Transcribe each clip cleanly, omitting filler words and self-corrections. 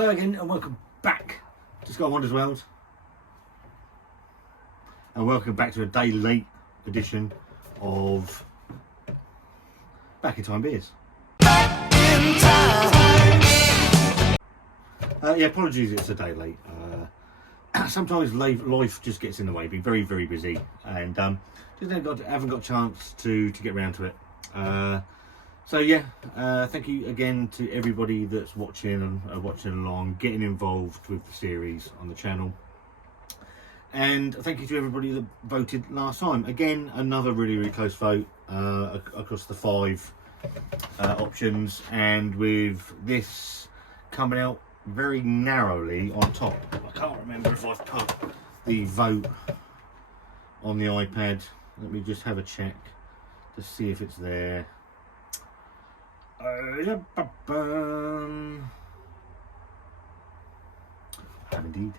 Hello again and welcome back to Scott Wonders World, and welcome back to a day late edition of Back in Time Beers. Yeah, apologies it's a day late. Sometimes life just gets in the way. Been very, very busy, and just haven't got a chance to get around to it. So yeah, thank you again to everybody that's watching and watching along, getting involved with the series on the channel. And thank you to everybody that voted last time. Again, another really, really close vote across the 5 options, and with this coming out very narrowly on top. I can't remember if I've put the vote on the iPad. Let me just have a check to see if it's there. I have indeed.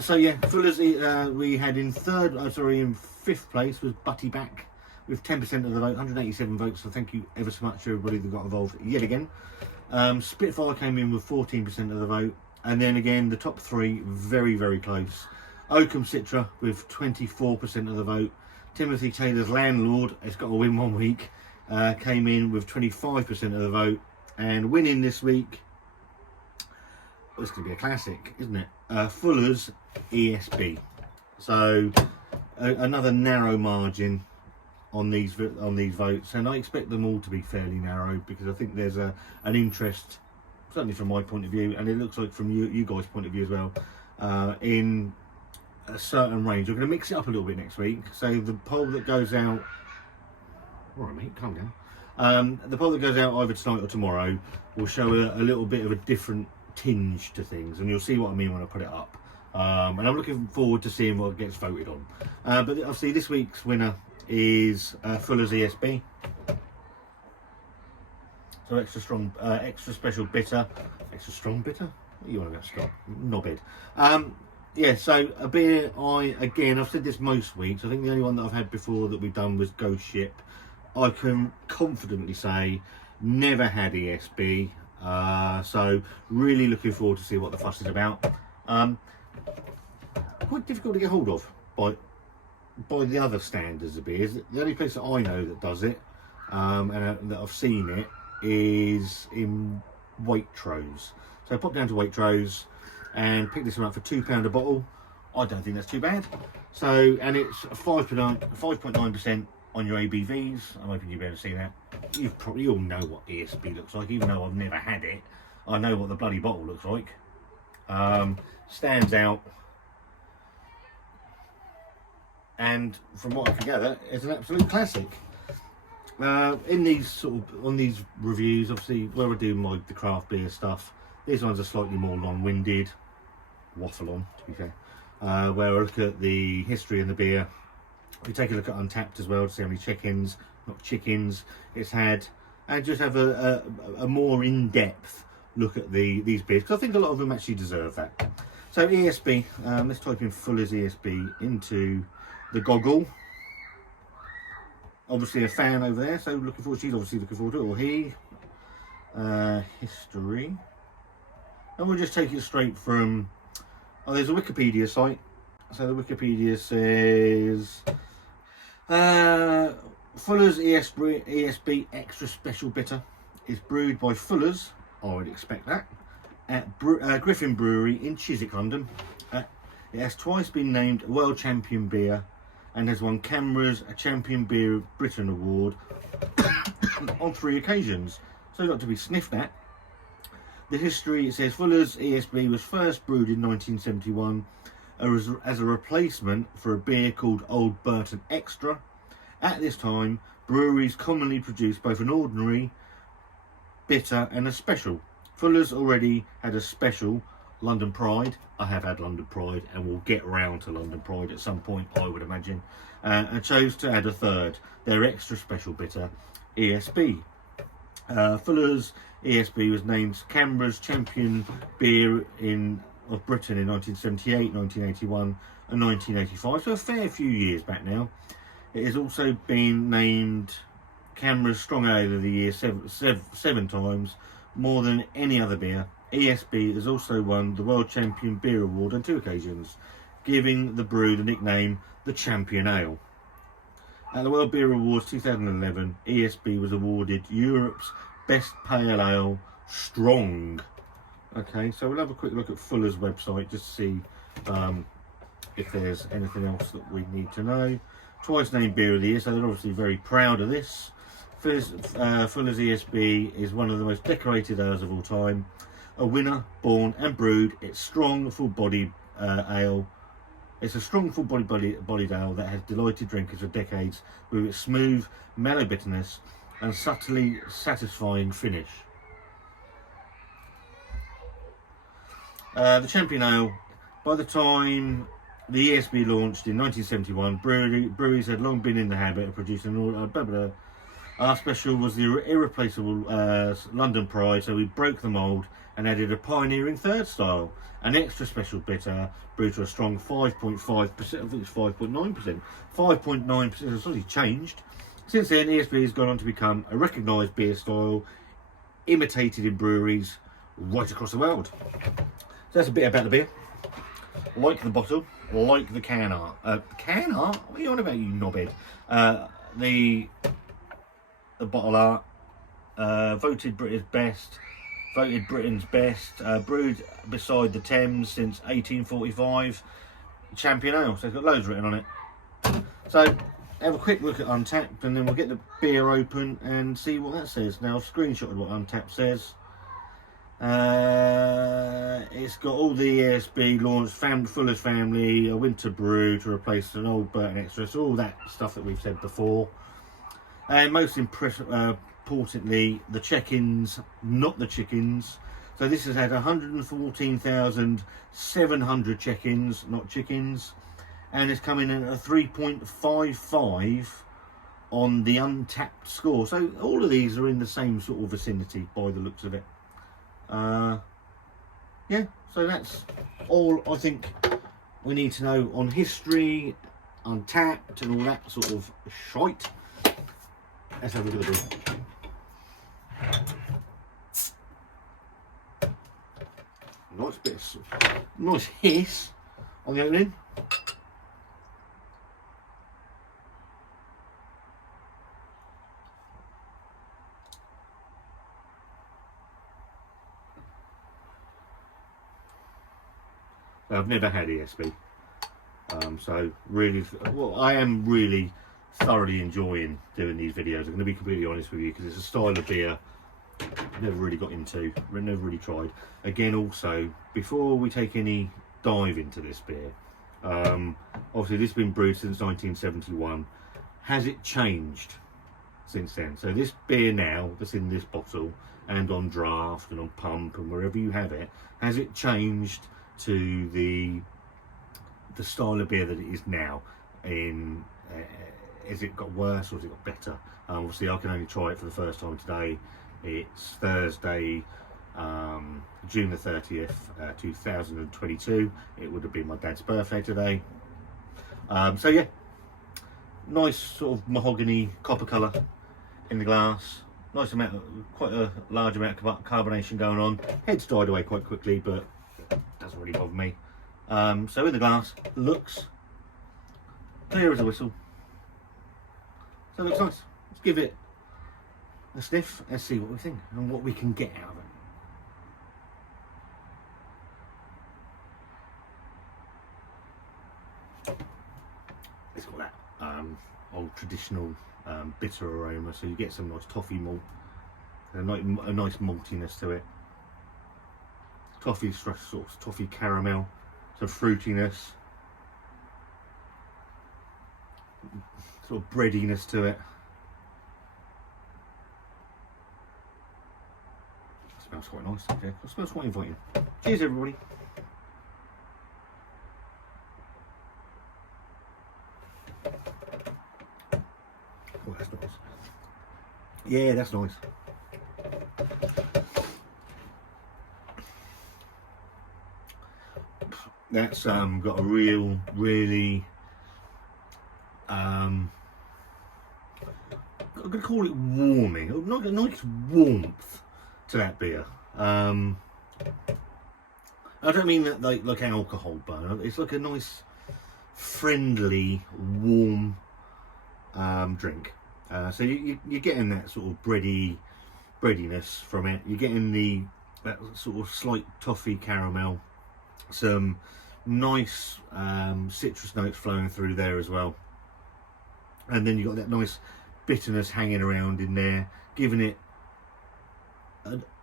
So yeah, Fuller's we had in in 5th place was Butty Back with 10% of the vote, 187 votes. So thank you ever so much to everybody that got involved yet again. Spitfire came in with 14% of the vote, and then again the top 3 very, very close. Oakham Citra with 24% of the vote. Timothy Taylor's Landlord, it's got to win one week, came in with 25% of the vote, and winning this week, it's going to be a classic, isn't it? Fuller's ESB. So another narrow margin on these votes, and I expect them all to be fairly narrow, because I think there's an interest, certainly from my point of view, and it looks like from you guys' point of view as well, in a certain range. We're going to mix it up a little bit next week. So the poll that goes out, all right mate, calm down. The poll that goes out either tonight or tomorrow will show a little bit of a different tinge to things, and you'll see what I mean when I put it up. And I'm looking forward to seeing what gets voted on. But obviously this week's winner is Fuller's ESB. So extra strong, extra special bitter, extra strong bitter. What do you want to go, Scott? Knobhead. Yeah, so a beer I've said this most weeks. I think the only one that I've had before that we've done was Ghost Ship. I can confidently say never had ESB. So really looking forward to see what the fuss is about. Quite difficult to get hold of by the other standards of beers. The only place that I know that does it, and that I've seen it, is in Waitrose. So pop down to Waitrose and pick this one up for £2 a bottle. I don't think that's too bad. So, and it's 5.9% on your ABVs. I'm hoping you'll be able to see that. You probably all know what ESB looks like, even though I've never had it. I know what the bloody bottle looks like. Stands out, and from what I can gather, it's an absolute classic. On these reviews, obviously where I do the craft beer stuff, these ones are slightly more long-winded, waffle on to be fair, where I look at the history of the beer. We take a look at Untapped as well to see how many chickens it's had, and just have a more in-depth look at these beers, because I think a lot of them actually deserve that. So ESB, let's type in Fuller's ESB into the goggle. Obviously a fan over there, so looking forward. She's obviously looking forward to it, or he. History, and we'll just take it straight from. Oh, there's a Wikipedia site. So the Wikipedia says Fuller's ESB Extra Special Bitter is brewed by Fuller's, I would expect that, at Griffin Brewery in Chiswick, London. It has twice been named a World Champion Beer and has won Canberra's Champion Beer of Britain Award on 3 occasions, so not to be sniffed at. The history, it says Fuller's ESB was first brewed in 1971 as a replacement for a beer called Old Burton Extra. At this time, breweries commonly produced both an ordinary, bitter and a special. Fuller's already had a special, London Pride. I have had London Pride, and we'll get round to London Pride at some point, I would imagine, and chose to add a third, their extra special bitter, ESB. Fuller's ESB was named Canberra's Champion Beer of Britain in 1978, 1981 and 1985, so a fair few years back now. It has also been named Canberra's Strong Ale of the Year seven times, more than any other beer, ESB has also won the World Champion Beer Award on 2 occasions, giving the brew the nickname the Champion Ale. At the World Beer Awards 2011, ESB was awarded Europe's Best Pale Ale Strong. Okay, so we'll have a quick look at Fuller's website just to see if there's anything else that we need to know. Twice named Beer of the Year, so they're obviously very proud of this. Fuller's ESB is one of the most decorated ales of all time. A winner, born and brewed, it's strong, full-bodied ale. It's a strong, full-bodied ale that has delighted drinkers for decades with its smooth, mellow bitterness and subtly satisfying finish. The Champion Ale, by the time the ESB launched in 1971, breweries had long been in the habit of producing all. Our special was the irreplaceable London Pride, so we broke the mould and added a pioneering third style, an extra special bitter, brewed to a strong 5.5%, I think it's 5.9%. 5.9% has slightly changed. Since then, ESB has gone on to become a recognised beer style, imitated in breweries right across the world. So that's a bit about the beer. Like the bottle, like the can art. Can art? What are you on about, you knobhead? The bottle art, voted Britain's best, brewed beside the Thames since 1845, Champion Ale, so it's got loads written on it. So have a quick look at Untapped and then we'll get the beer open and see what that says. Now I've screenshotted what Untapped says. It's got all the ESB launched, Fuller's Family, a winter brew to replace an old Burton Extra, so all that stuff that we've said before. And most importantly, the check-ins, not the chickens. So this has had 114,700 check-ins, not chickens, and it's coming in at a 3.55 on the Untapped score. So all of these are in the same sort of vicinity by the looks of it. Yeah, so that's all I think we need to know on history, Untapped, and all that sort of shite. Let's have a look at the beer. Nice bit of, nice hiss on the opening. I've never had ESB, so really, well, I am really thoroughly enjoying doing these videos. I'm going to be completely honest with you because it's a style of beer I've never really got into, never really tried. Again, also, before we take any dive into this beer, obviously this has been brewed since 1971. Has it changed since then? So this beer now that's in this bottle and on draft and on pump and wherever you have it, has it changed to the style of beer that it is now? Has it got worse or has it got better? Obviously I can only try it for the first time today. It's Thursday, June the 30th, 2022. It would have been my dad's birthday today. So yeah, nice sort of mahogany copper colour in the glass. Nice amount, quite a large amount of carbonation going on. Head's died away quite quickly, but doesn't really bother me. So in the glass, looks clear as a whistle. So it looks nice. Let's give it a sniff. Let's see what we think and what we can get out of it. It's got that old traditional bitter aroma, so you get some nice toffee malt, a nice maltiness to it. Toffee sort of toffee caramel, some fruitiness, sort of breadiness to it. It smells quite nice, okay? It smells quite inviting. Cheers, everybody. Oh, that's nice. Yeah, that's nice. That's got a really I'm gonna call it warming, a nice warmth to that beer. I don't mean that like alcohol burn. It's like a nice, friendly, warm drink. So you're getting that sort of breadiness from it. You're getting that sort of slight toffee caramel, some nice citrus notes flowing through there as well, and then you've got that nice bitterness hanging around in there, giving it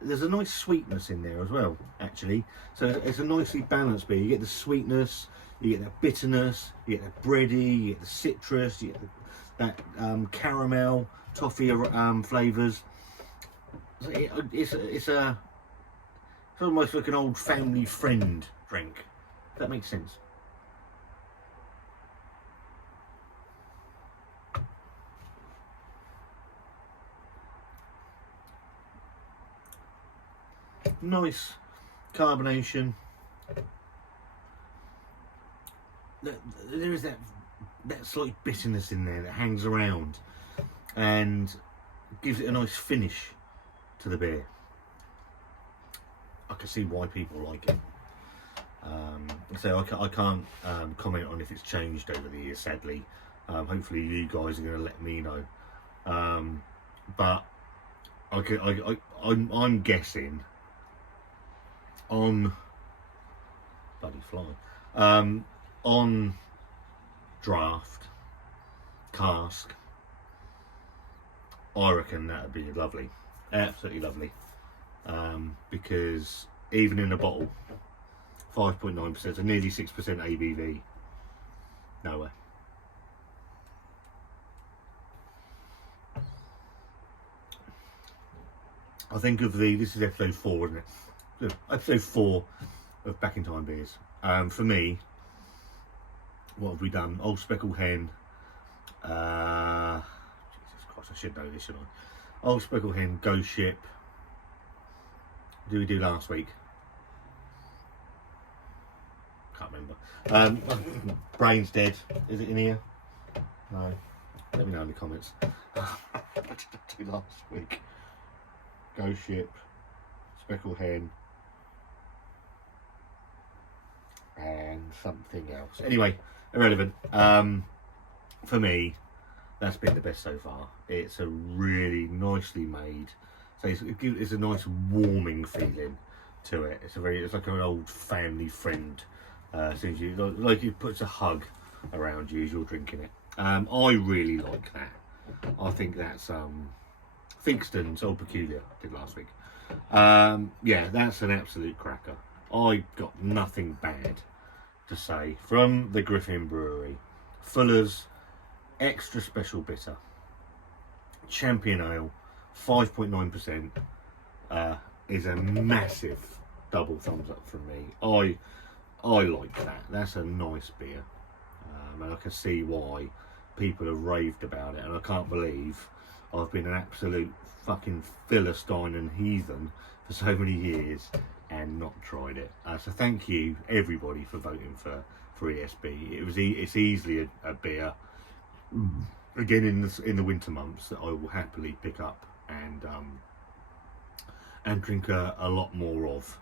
there's a nice sweetness in there as well, actually. So it's a nicely balanced beer. You get the sweetness, you get that bitterness, you get the bready, you get the citrus, you get that caramel, toffee flavours. It's almost like an old family friend drink. If that makes sense. Nice carbonation. There is that slight bitterness in there that hangs around and gives it a nice finish to the beer. I can see why people like it. So I can't comment on if it's changed over the years, sadly. Hopefully you guys are going to let me know. But I'm guessing on bloody fly on draft cask, I reckon that would be lovely, absolutely lovely, because even in a bottle, 5.9%, so nearly 6% ABV, nowhere. I think of this is episode 4, isn't it? Episode 4 of Back in Time Beers. For me, what have we done? Old Speckled Hen. Jesus Christ, I should know this, shouldn't I? Old Speckled Hen, Ghost Ship. What did we do last week? Can't remember. Brain's Dead. Is it in here? No. Let me know in the comments. What did I do last week? Ghost Ship, Speckled Hen, and something else. Anyway, irrelevant. For me, that's been the best so far. It's a really nicely made, so it's a nice warming feeling to it. It's like an old family friend. Seems like it puts a hug around you as you're drinking it. I really like that. I think that's Finkston's Old Peculiar did last week. Yeah, that's an absolute cracker. I got nothing bad to say from the Griffin Brewery. Fuller's Extra Special Bitter Champion Ale, 5.9%, is a massive double thumbs up from me. I like that. That's a nice beer, and I can see why people have raved about it, and I can't believe I've been an absolute fucking philistine and heathen for so many years and not tried it. So thank you everybody for voting for ESB. It's easily a beer again in the winter months that I will happily pick up and drink a lot more of.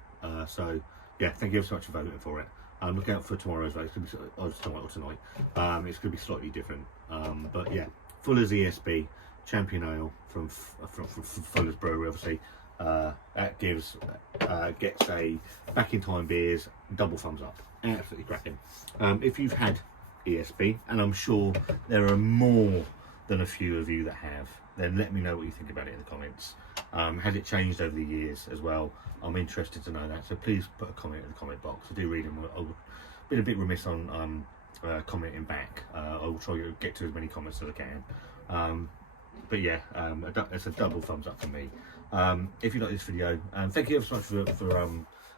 So yeah, thank you ever so much for voting for it. Look out for tomorrow's vote. It's going to be tonight. It's going to be slightly different. But yeah, Fuller's ESB Champion Ale from Fuller's Brewery, obviously. That gets a Back in Time Beers double thumbs up. Absolutely cracking. If you've had ESB, and I'm sure there are more than a few of you that have, then let me know what you think about it in the comments. Has it changed over the years as well? I'm interested to know that, so please put a comment in the comment box. I do read them. I've been a bit remiss on commenting back. I will try to get to as many comments as I can. But yeah, it's a double thumbs up for me. If you like this video, thank you ever so much for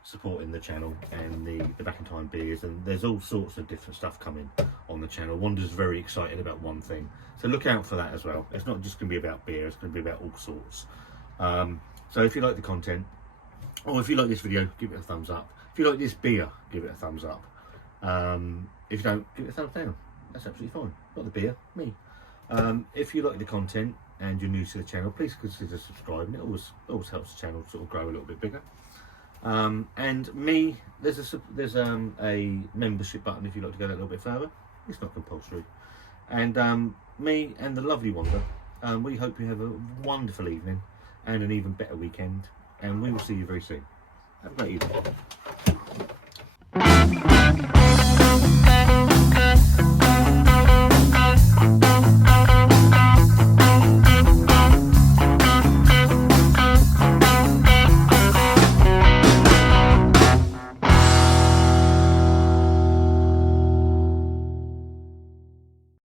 supporting the channel and the Back in Time Beers, and there's all sorts of different stuff coming on the channel. Wanda's very excited about one thing, so look out for that as well. It's not just going to be about beer, it's going to be about all sorts. So if you like the content, or if you like this video, give it a thumbs up. If you like this beer, give it a thumbs up. If you don't, give it a thumbs down. That's absolutely fine. Not the beer, me. If you like the content and you're new to the channel, please consider subscribing. It always helps the channel sort of grow a little bit bigger. And me, there's a membership button if you'd like to go that little bit further. It's not compulsory. And me and the lovely Wanda, we hope you have a wonderful evening and an even better weekend. And we will see you very soon. Have a great evening.